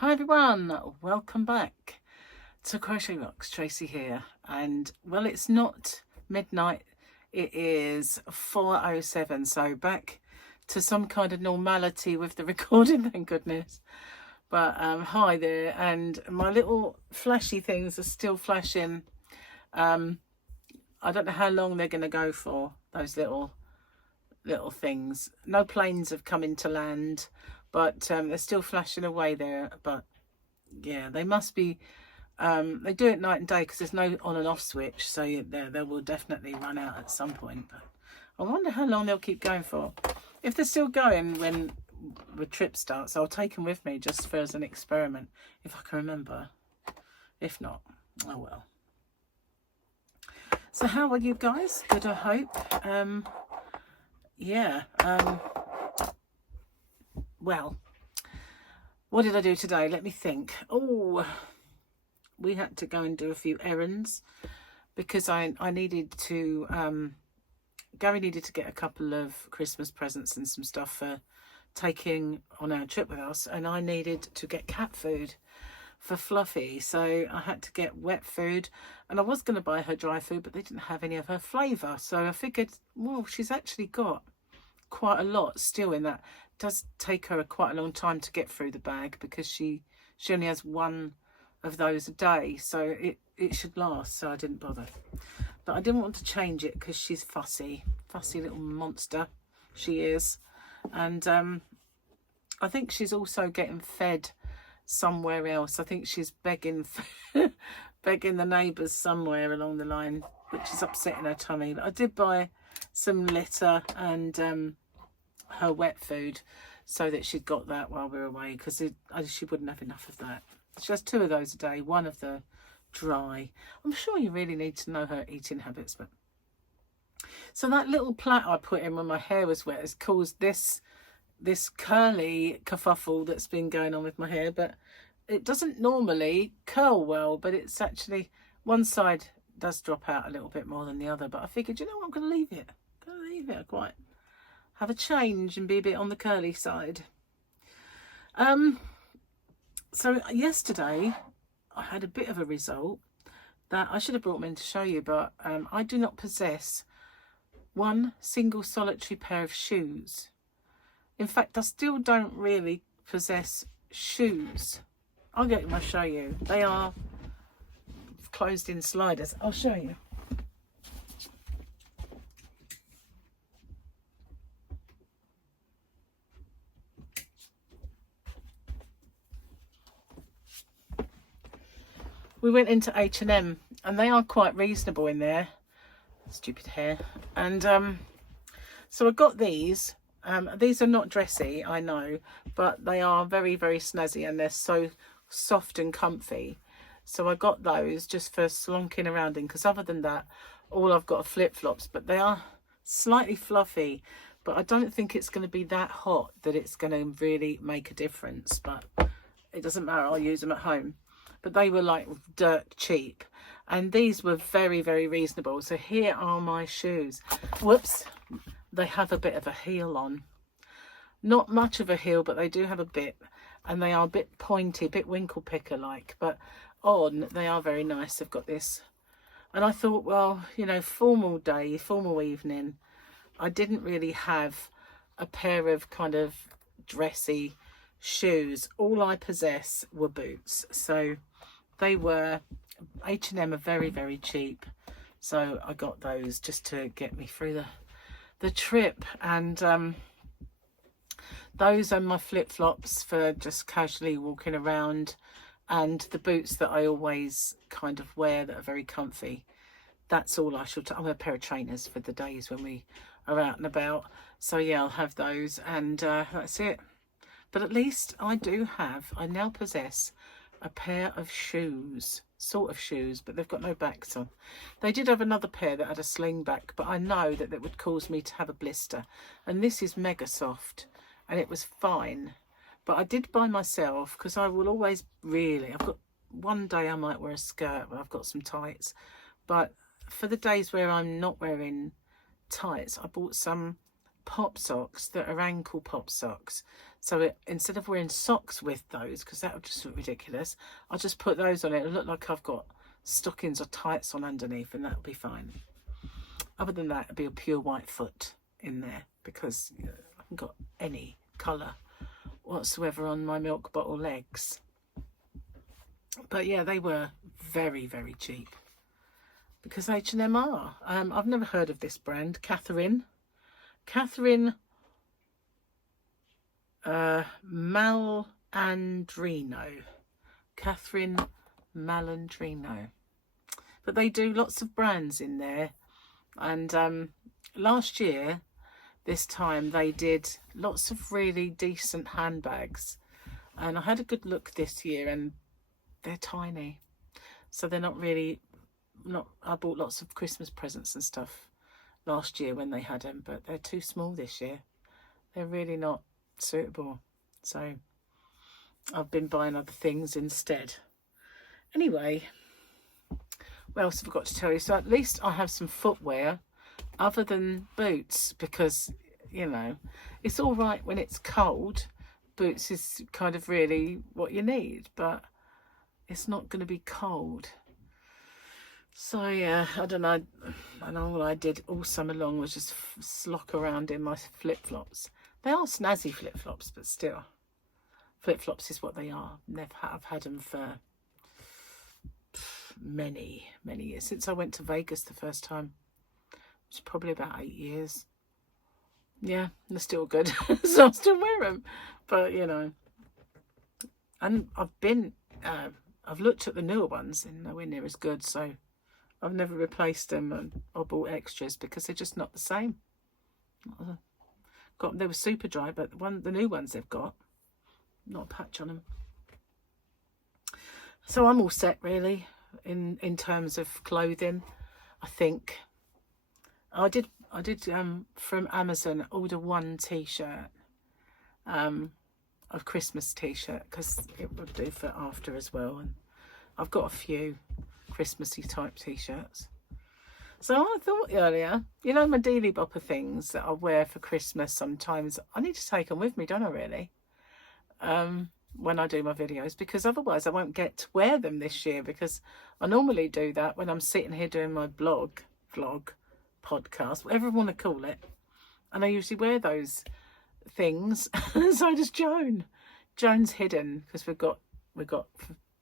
Hi everyone, welcome back to Crochet Rocks. Tracy here, and well, it's not midnight, it is 4:07, so back to some kind of normality with the recording, thank goodness. But hi there, and my little flashy things are still flashing. I don't know how long they're going to go for, those little things. No planes have come into land, but they're still flashing away there. But yeah, they must be, they do it night and day because there's no on and off switch, so they will definitely run out at some point. But I wonder how long they'll keep going for. If they're still going when the trip starts, I'll take them with me just for as an experiment, if I can remember. If not, oh well. So how are you guys? Good, I hope. Yeah, well, what did I do today? Let me think. Oh, we had to go and do a few errands because I needed to, Gary needed to get a couple of Christmas presents and some stuff for taking on our trip with us, and I needed to get cat food for Fluffy, so I had to get wet food, and I was going to buy her dry food, but they didn't have any of her flavour, so I figured, well, she's actually got quite a lot still in that. It does take her quite a long time to get through the bag because she only has one of those a day, so it should last, so I didn't bother. But I didn't want to change it because she's fussy little monster she is, and I think she's also getting fed somewhere else. I think she's begging begging the neighbours somewhere along the line, which is upsetting her tummy. But I did buy some litter and her wet food so that she'd got that while we were away, because she wouldn't have enough of that. She has 2 of those a day, one of the dry. I'm sure you really need to know her eating habits. But so that little plait I put in when my hair was wet has caused this curly kerfuffle that's been going on with my hair. But it doesn't normally curl well, but it's actually, one side does drop out a little bit more than the other. But I figured, you know what, I'm going to leave it. I quite have a change and be a bit on the curly side. So yesterday I had a bit of a result that I should have brought them in to show you, but I do not possess one single solitary pair of shoes. In fact, I still don't really possess shoes. I'll show you. They are closed in sliders. I'll show you. We went into H&M and they are quite reasonable in there. Stupid hair. And so I got these. These are not dressy, I know, but they are very, very snazzy, and they're so soft and comfy. So I got those just for slonking around in, because other than that, all I've got are flip-flops, but they are slightly fluffy. But I don't think it's going to be that hot that it's going to really make a difference. But it doesn't matter, I'll use them at home. But they were like dirt cheap, and these were very, very reasonable. So here are my shoes. Whoops, they have a bit of a heel on. Not much of a heel, but they do have a bit, and they are a bit pointy, a bit winkle picker like, but on they are very nice. They've got this, and I thought, well, you know, formal day, formal evening, I didn't really have a pair of kind of dressy shoes. All I possess were boots, so they were, H&M are very, very cheap, so I got those just to get me through the trip. And those are my flip-flops for just casually walking around, and the boots that I always kind of wear that are very comfy. That's all I should. I'm a pair of trainers for the days when we are out and about, so yeah, I'll have those, and that's it. But at least I now possess a pair of shoes, sort of shoes, but they've got no backs on. They did have another pair that had a sling back, but I know that would cause me to have a blister, and this is mega soft, and it was fine. But I did buy myself, because I will always I've got one day I might wear a skirt when I've got some tights, but for the days where I'm not wearing tights, I bought some pop socks that are ankle pop socks. So instead of wearing socks with those, because that would just look ridiculous, I'll just put those on. It'll look like I've got stockings or tights on underneath, and that'll be fine. Other than that, it'll be a pure white foot in there, because I haven't got any colour whatsoever on my milk bottle legs. But yeah, they were very, very cheap, because H&M are. I've never heard of this brand. Catherine Malandrino. Catherine Malandrino. But they do lots of brands in there. And last year, this time, they did lots of really decent handbags. And I had a good look this year, and they're tiny. So they're not really... I bought lots of Christmas presents and stuff last year when they had them, but they're too small this year. They're really not suitable. So I've been buying other things instead. Anyway, what else have I got to tell you? So at least I have some footwear other than boots, because, you know, it's all right when it's cold. Boots is kind of really what you need, but it's not going to be cold. So yeah, I don't know. I know all I did all summer long was just slock around in my flip-flops. They are snazzy flip-flops, but still, flip-flops is what they are. I've had them for many, many years. Since I went to Vegas the first time. It's probably about 8 years. Yeah, they're still good. So I still wear them. But, you know. And I've looked at the newer ones, and nowhere near as good. So I've never replaced them or bought extras, because they're just not the same. They were super dry, but the new ones they've got, not a patch on them. So I'm all set really in terms of clothing. I think I did from Amazon order one t-shirt, a Christmas t-shirt, because it would do for after as well. And I've got a few Christmassy type t-shirts. So I thought earlier, you know, my Dealy Bopper things that I wear for Christmas sometimes, I need to take them with me, don't I really? When I do my videos, because otherwise I won't get to wear them this year, because I normally do that when I'm sitting here doing my vlog, podcast, whatever you want to call it. And I usually wear those things. So does Joan. Joan's hidden, because we've got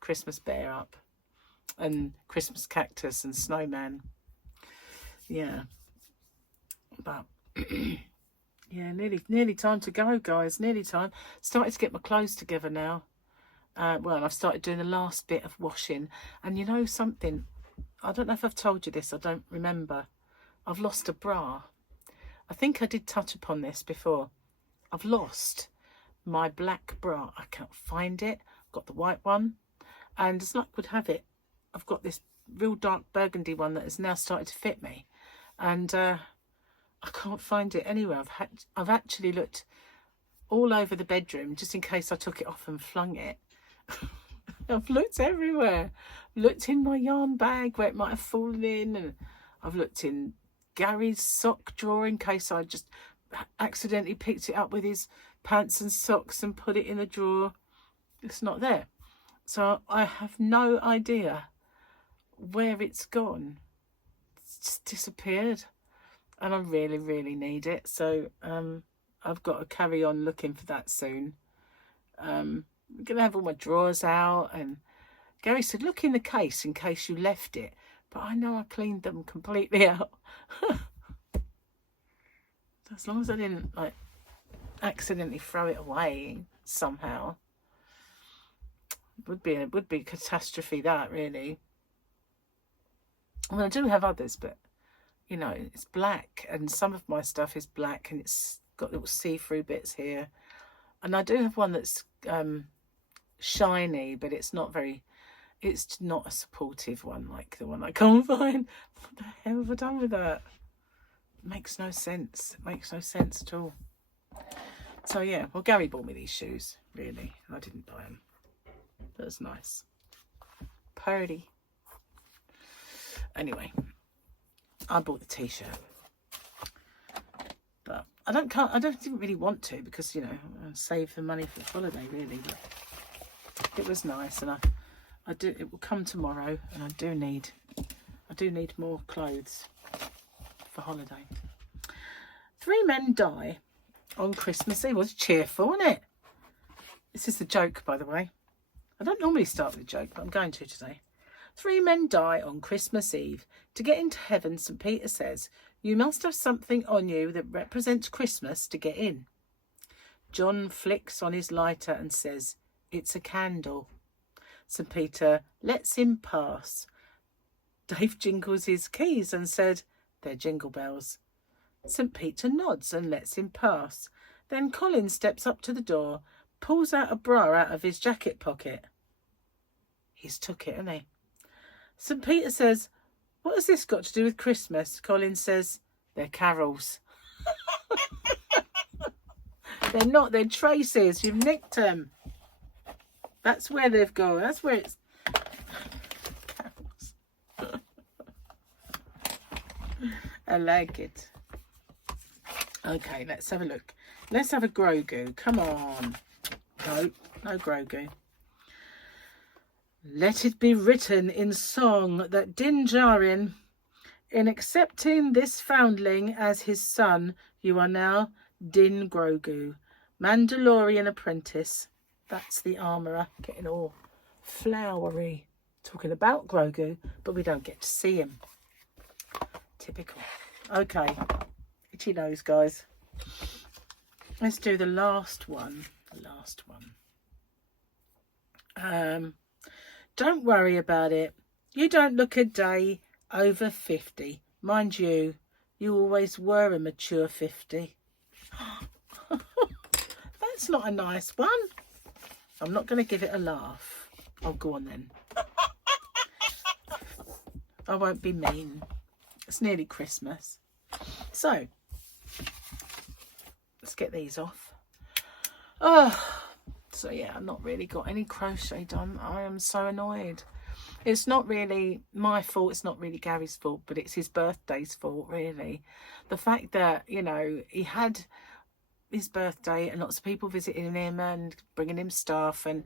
Christmas bear up and Christmas cactus and snowman. Yeah, but yeah, nearly time to go, guys. Nearly time. Started to get my clothes together now. Well, I've started doing the last bit of washing. And you know something? I don't know if I've told you this. I don't remember. I've lost a bra. I think I did touch upon this before. I've lost my black bra. I can't find it. I've got the white one. And as luck would have it, I've got this real dark burgundy one that has now started to fit me. And I can't find it anywhere. I've actually looked all over the bedroom just in case I took it off and flung it. I've looked everywhere. Looked in my yarn bag where it might have fallen in, and I've looked in Gary's sock drawer in case I just accidentally picked it up with his pants and socks and put it in the drawer. It's not there. So I have no idea where it's gone. It's just disappeared, and I really, really need it. So I've got to carry on looking for that soon. I'm gonna have all my drawers out, and Gary said, look in the case in case you left it, but I know I cleaned them completely out. As long as I didn't like accidentally throw it away somehow. Would be a catastrophe, that, really. I mean, I do have others, but you know, it's black, and some of my stuff is black, and it's got little see-through bits here. And I do have one that's shiny, but it's not a supportive one like the one I can't find. What the hell have I done with that? It makes no sense. It makes no sense at all. So yeah, well, Gary bought me these shoes, really. I didn't buy them. That's nice. Purdy. Anyway, I bought the t-shirt. But didn't really want to, because, you know, I save the money for the holiday really, but it was nice, and it will come tomorrow, and I do need more clothes for holiday. 3 men die on Christmas Eve. Was cheerful, isn't it? This is the joke, by the way. I don't normally start with a joke, but I'm going to today. 3 men die on Christmas Eve. To get into heaven, St. Peter says, you must have something on you that represents Christmas to get in. John flicks on his lighter and says, it's a candle. St. Peter lets him pass. Dave jingles his keys and said, they're jingle bells. St. Peter nods and lets him pass. Then Colin steps up to the door, pulls out a bra out of his jacket pocket. He's took it, hasn't he? St. Peter says, what has this got to do with Christmas? Colin says, they're carols. They're not, they're Tracy's. You've nicked them. That's where they've gone. That's where it's... carols. I like it. Okay, let's have a look. Let's have a Grogu. Come on. No Grogu. Let it be written in song that Din Djarin, in accepting this foundling as his son, you are now Din Grogu, Mandalorian apprentice. That's the armourer, getting all flowery. Talking about Grogu, but we don't get to see him. Typical. Okay. Itchy nose, guys. Let's do the last one. Don't worry about it. You don't look a day over 50. Mind you, you always were a mature 50. That's not a nice one. I'm not going to give it a laugh. Oh, go on then. I won't be mean. It's nearly Christmas. So, let's get these off. So yeah, I've not really got any crochet done. I am so annoyed. It's not really my fault. It's not really Gary's fault, but it's his birthday's fault, really. The fact that, you know, he had his birthday and lots of people visiting him and bringing him stuff, and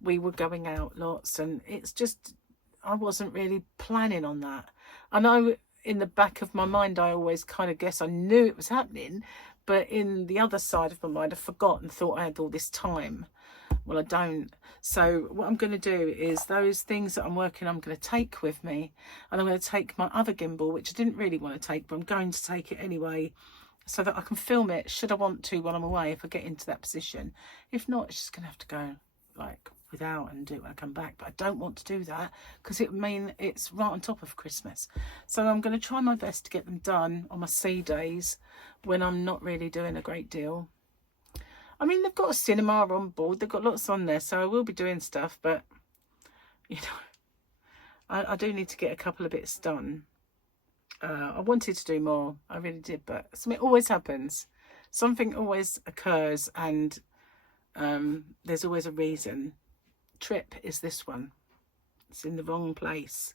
we were going out lots, and it's just, I wasn't really planning on that. I know in the back of my mind, I always kind of guess I knew it was happening, but in the other side of my mind, I forgot and thought I had all this time. Well, I don't. So what I'm going to do is those things that I'm working on, I'm going to take with me, and I'm going to take my other gimbal, which I didn't really want to take, but I'm going to take it anyway, so that I can film it should I want to while I'm away, if I get into that position. If not, it's just going to have to go like without and do it when I come back. But I don't want to do that because it would mean it's right on top of Christmas. So I'm going to try my best to get them done on my C days when I'm not really doing a great deal. I mean, they've got a cinema on board. They've got lots on there, so I will be doing stuff. But, you know, I do need to get a couple of bits done. I wanted to do more. I really did, but something always happens. Something always occurs, and there's always a reason. Trip is this one. It's in the wrong place.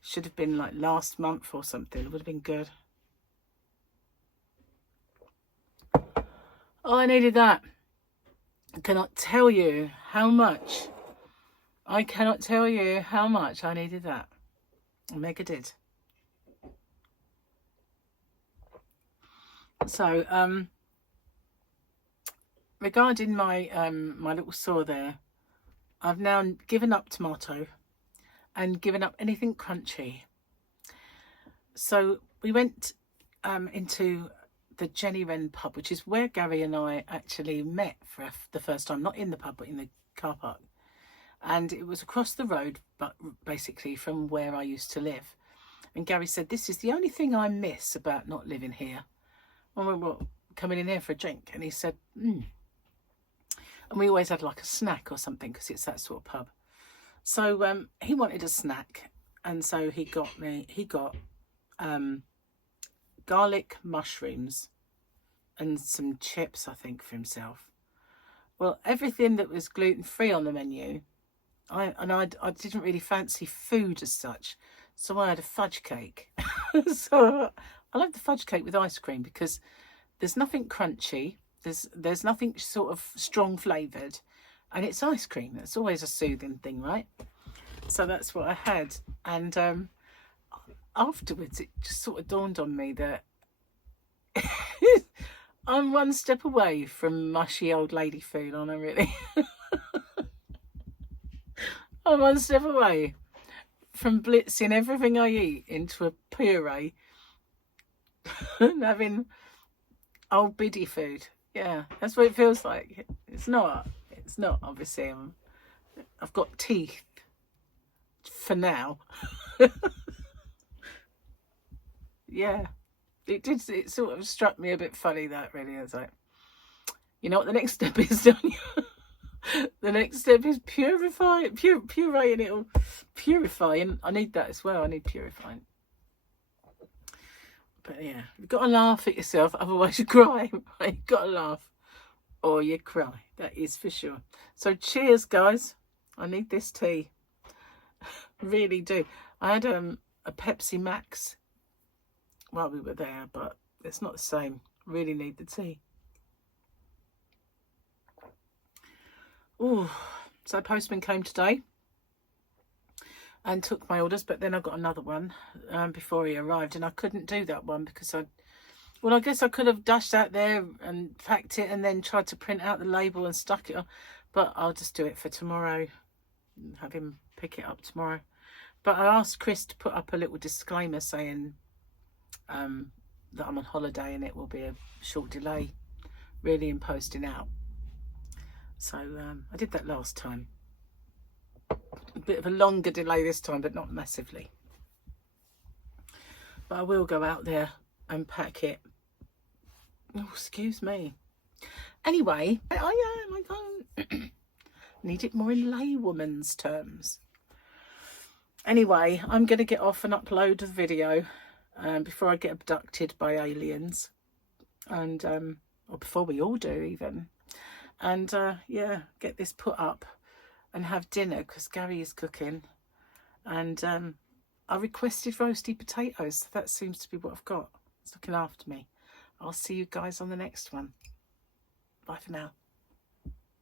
Should have been like last month or something. It would have been good. Oh, I needed that. I cannot tell you how much. I cannot tell you how much I needed that. Mega did. So, regarding my my little saw there, I've now given up tomato and given up anything crunchy. So we went into the Jenny Wren pub, which is where Gary and I actually met for the first time, not in the pub, but in the car park. And it was across the road, but basically from where I used to live. And Gary said, this is the only thing I miss about not living here. I went, well, coming in here for a drink. And he said, And we always had like a snack or something, because it's that sort of pub. So he wanted a snack. And so he got garlic mushrooms and some chips, I think, for himself. Well, everything that was gluten-free on the menu, I didn't really fancy food as such, so I had a fudge cake. So I like the fudge cake with ice cream, because there's nothing crunchy. There's nothing sort of strong flavoured, and it's ice cream. That's always a soothing thing, right? So that's what I had, and afterwards it just sort of dawned on me that I'm one step away from mushy old lady food, aren't I really? I'm one step away from blitzing everything I eat into a puree and having old biddy food. Yeah, that's what it feels like. It's not, obviously. I've got teeth for now. Yeah, it sort of struck me a bit funny, that really. I was like, you know what the next step is, don't you? The next step is pureeing it all. Purifying. I need that as well. I need purifying. But yeah, you've got to laugh at yourself, otherwise you cry. You've got to laugh or you cry. That is for sure. So cheers, guys. I need this tea. Really do. I had a Pepsi Max while we were there, but it's not the same. Really need the tea. Oh, so postman came today and took my orders, but then I got another one before he arrived, and I couldn't do that one because I guess I could have dashed out there and packed it and then tried to print out the label and stuck it on, but I'll just do it for tomorrow, have him pick it up tomorrow. But I asked Chris to put up a little disclaimer saying that I'm on holiday and it will be a short delay really in posting out. So I did that last time. A bit of a longer delay this time, but not massively. But I will go out there and pack it. Oh, excuse me. Anyway, I need it more in laywoman's terms. Anyway, I'm going to get off and upload the video before I get abducted by aliens. And, or before we all do even. And yeah, get this put up and have dinner because Gary is cooking. And I requested roasted potatoes. So that seems to be what I've got. It's looking after me. I'll see you guys on the next one. Bye for now.